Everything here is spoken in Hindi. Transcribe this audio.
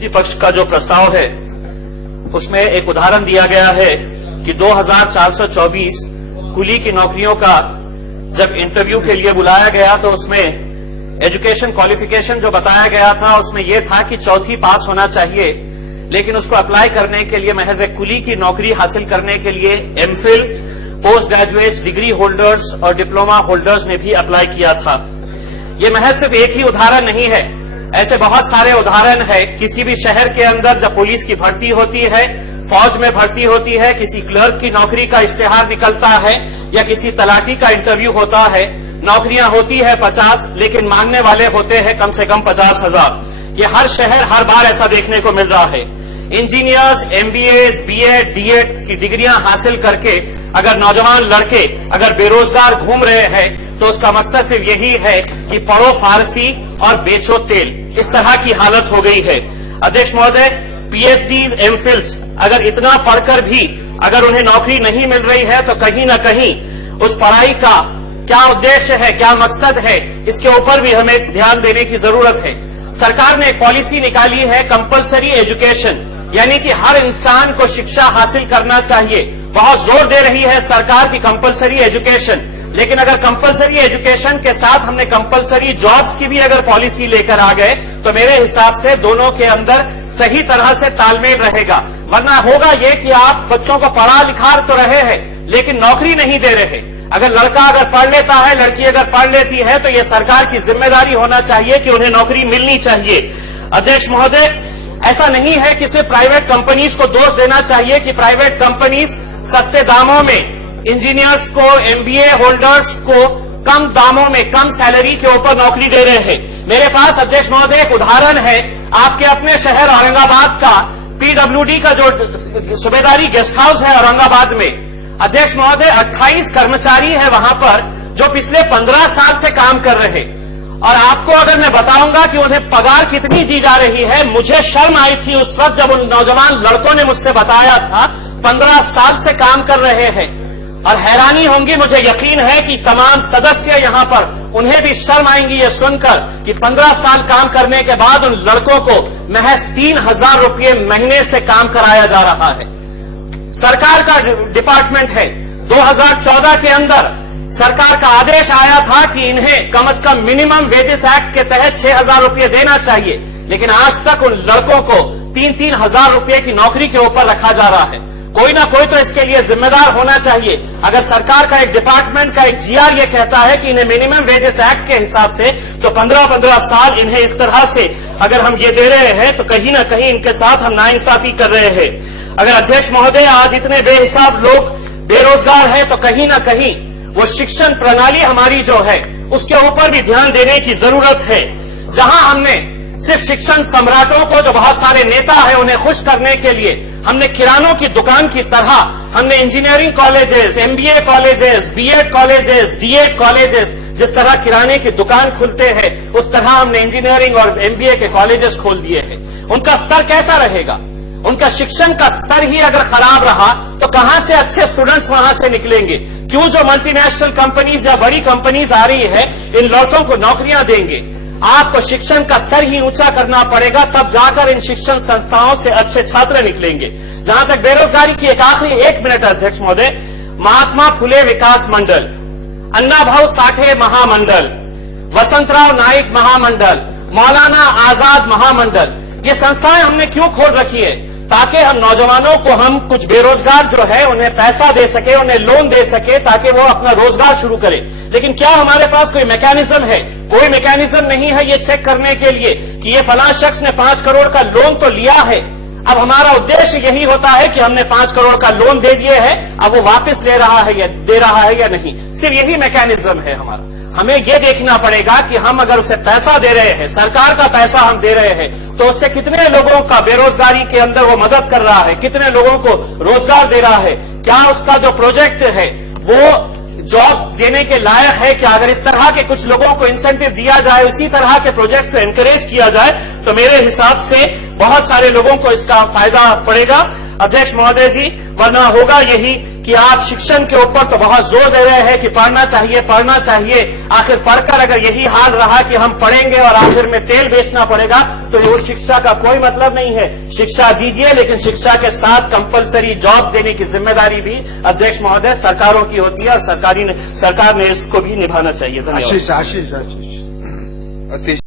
विपक्ष का जो प्रस्ताव है उसमें एक उदाहरण दिया गया है कि 2424 कुली की नौकरियों का जब इंटरव्यू के लिए बुलाया गया तो उसमें एजुकेशन क्वालिफिकेशन जो बताया गया था उसमें यह था कि चौथी पास होना चाहिए, लेकिन उसको अप्लाई करने के लिए महज एक कुली की नौकरी हासिल करने के लिए MPhil, post graduate degree holders और डिप्लोमा होल्डर्स ने भी अप्लाई किया था। ये महज सिर्फ एक ही उदाहरण नहीं है, ऐसे बहुत सारे उदाहरण है। किसी भी शहर के अंदर जब पुलिस की भर्ती होती है, फौज में भर्ती होती है, किसी क्लर्क की नौकरी का इश्तेहार निकलता है या किसी तलाटी का इंटरव्यू होता है, नौकरियां होती है 50 लेकिन मांगने वाले होते हैं कम से कम 50,000। ये हर शहर हर बार ऐसा देखने को मिल रहा है। इंजीनियर्स, एमबीए, बीएड, डीएड की डिग्रियां हासिल करके अगर नौजवान लड़के अगर बेरोजगार घूम रहे हैं तो उसका मकसद सिर्फ यही है कि पढ़ो फारसी और बेचो तेल, इस तरह की हालत हो गई है। अध्यक्ष महोदय, पीएचडीज, एमफिल्स अगर इतना पढ़कर भी अगर उन्हें नौकरी नहीं मिल रही है तो कहीं न कहीं उस पढ़ाई का क्या उद्देश्य है, क्या मकसद है, इसके ऊपर भी हमें ध्यान देने की जरूरत है। सरकार ने एक पॉलिसी निकाली है कंपल्सरी एजुकेशन, यानी कि हर इंसान को शिक्षा हासिल करना चाहिए। बहुत जोर दे रही है सरकार की कंपल्सरी एजुकेशन, लेकिन अगर कंपल्सरी एजुकेशन के साथ हमने कंपल्सरी जॉब्स की भी अगर पॉलिसी लेकर आ गए तो मेरे हिसाब से दोनों के अंदर सही तरह से तालमेल रहेगा। वरना होगा ये कि आप बच्चों को पढ़ा लिखा तो रहे हैं लेकिन नौकरी नहीं दे रहे। अगर लड़का अगर पढ़ लेता है, लड़की अगर पढ़ लेती है तो ये सरकार की जिम्मेदारी होना चाहिए कि उन्हें नौकरी मिलनी चाहिए। अध्यक्ष महोदय, ऐसा नहीं है कि सिर्फ प्राइवेट कंपनीज को दोष देना चाहिए कि प्राइवेट कंपनीज सस्ते दामों में इंजीनियर्स को, एमबीए होल्डर्स को कम दामों में, कम सैलरी के ऊपर नौकरी दे रहे हैं। मेरे पास अध्यक्ष महोदय एक उदाहरण है, आपके अपने शहर औरंगाबाद का पीडब्ल्यूडी का जो सूबेदारी गेस्ट हाउस है औरंगाबाद में। अध्यक्ष महोदय, 28 कर्मचारी है वहां पर जो पिछले 15 साल से काम कर रहे, और आपको अगर मैं बताऊंगा कि उन्हें पगार कितनी दी जा रही है, मुझे शर्म आई थी उस वक्त जब उन नौजवान लड़कों ने मुझसे बताया था 15 साल से काम कर रहे हैं। और हैरानी होंगी, मुझे यकीन है कि तमाम सदस्य यहां पर उन्हें भी शर्म आएंगी ये सुनकर कि 15 साल काम करने के बाद उन लड़कों को महज 3,000 रुपये महीने से काम कराया जा रहा है। सरकार का डिपार्टमेंट है, 2014 के अंदर सरकार का आदेश आया था कि इन्हें कम से कम मिनिमम वेजेस एक्ट के तहत 6,000 रुपये देना चाहिए, लेकिन आज तक उन लड़कों को 3-3 हजार रुपये की नौकरी के ऊपर रखा जा रहा है। कोई ना कोई तो इसके लिए जिम्मेदार होना चाहिए। अगर सरकार का एक डिपार्टमेंट का एक जीआर ये कहता है कि इन्हें मिनिमम वेजेस एक्ट के हिसाब से तो 15-15 साल इन्हें इस तरह से अगर हम ये दे रहे हैं तो कहीं ना कहीं इनके साथ हम नाइंसाफी कर रहे हैं। अगर अध्यक्ष महोदय आज इतने बेहिसाब लोग बेरोजगार हैं तो कहीं ना कहीं वो शिक्षण प्रणाली हमारी जो है उसके ऊपर भी ध्यान देने की जरूरत है। जहां हमने सिर्फ शिक्षण सम्राटों को, जो बहुत सारे नेता हैं, उन्हें खुश करने के लिए हमने किरानों की दुकान की तरह हमने engineering colleges, MBA colleges, BEd colleges, DEd colleges, जिस तरह किराने की दुकान खुलते हैं उस तरह हमने इंजीनियरिंग और एमबीए के कॉलेजेस खोल दिए हैं। उनका स्तर कैसा रहेगा? उनका शिक्षण का स्तर ही अगर खराब रहा तो कहां से अच्छे स्टूडेंट्स वहां से निकलेंगे? क्यों जो मल्टीनेशनल कंपनीज या बड़ी कंपनीज आ रही है इन लड़कों को नौकरियां देंगे? आपको शिक्षण का स्तर ही ऊंचा करना पड़ेगा, तब जाकर इन शिक्षण संस्थाओं से अच्छे छात्र निकलेंगे। जहां तक बेरोजगारी की एक आखिरी 1 मिनट अध्यक्ष महोदय, महात्मा फुले विकास मंडल, अन्ना भाऊ साठे महामंडल, वसंतराव नाइक महामंडल, मौलाना आजाद महामंडल, ये संस्थाएं हमने क्यों खोल रखी है? ताकि हम नौजवानों को, हम कुछ बेरोजगार जो है उन्हें पैसा दे सके, उन्हें लोन दे सके ताकि वो अपना रोजगार शुरू करें। लेकिन क्या हमारे पास कोई मैकेनिज्म है? कोई मैकेनिज्म नहीं है ये चेक करने के लिए कि ये फलां शख्स ने 5 करोड़ का लोन तो लिया है। अब हमारा उद्देश्य यही होता है कि हमने 5 करोड़ का लोन दे दिए है, अब वो वापस ले रहा है या दे रहा है या नहीं, सिर्फ यही मैकेनिज्म है हमारा। हमें ये देखना पड़ेगा कि हम अगर उसे पैसा दे रहे हैं, सरकार का पैसा हम दे रहे हैं, तो उससे कितने लोगों का बेरोजगारी के अंदर वो मदद कर रहा है, कितने लोगों को रोजगार दे रहा है, क्या उसका जो प्रोजेक्ट है वो जॉब्स देने के लायक है? क्या अगर इस तरह के कुछ लोगों को इंसेंटिव दिया जाए, उसी तरह के प्रोजेक्ट को एनकरेज किया जाए तो मेरे हिसाब से बहुत सारे लोगों को इसका फायदा पड़ेगा। अध्यक्ष महोदय जी, वरना होगा यही कि आप शिक्षण के ऊपर तो बहुत जोर दे रहे हैं कि पढ़ना चाहिए पढ़ना चाहिए। आखिर पढ़कर अगर यही हाल रहा कि हम पढ़ेंगे और आखिर में तेल बेचना पड़ेगा तो वो शिक्षा का कोई मतलब नहीं है। शिक्षा दीजिए, लेकिन शिक्षा के साथ कंपलसरी जॉब्स देने की जिम्मेदारी भी अध्यक्ष महोदय सरकारों की होती है और सरकार ने इसको भी निभाना चाहिए। धन्यवाद। आशीष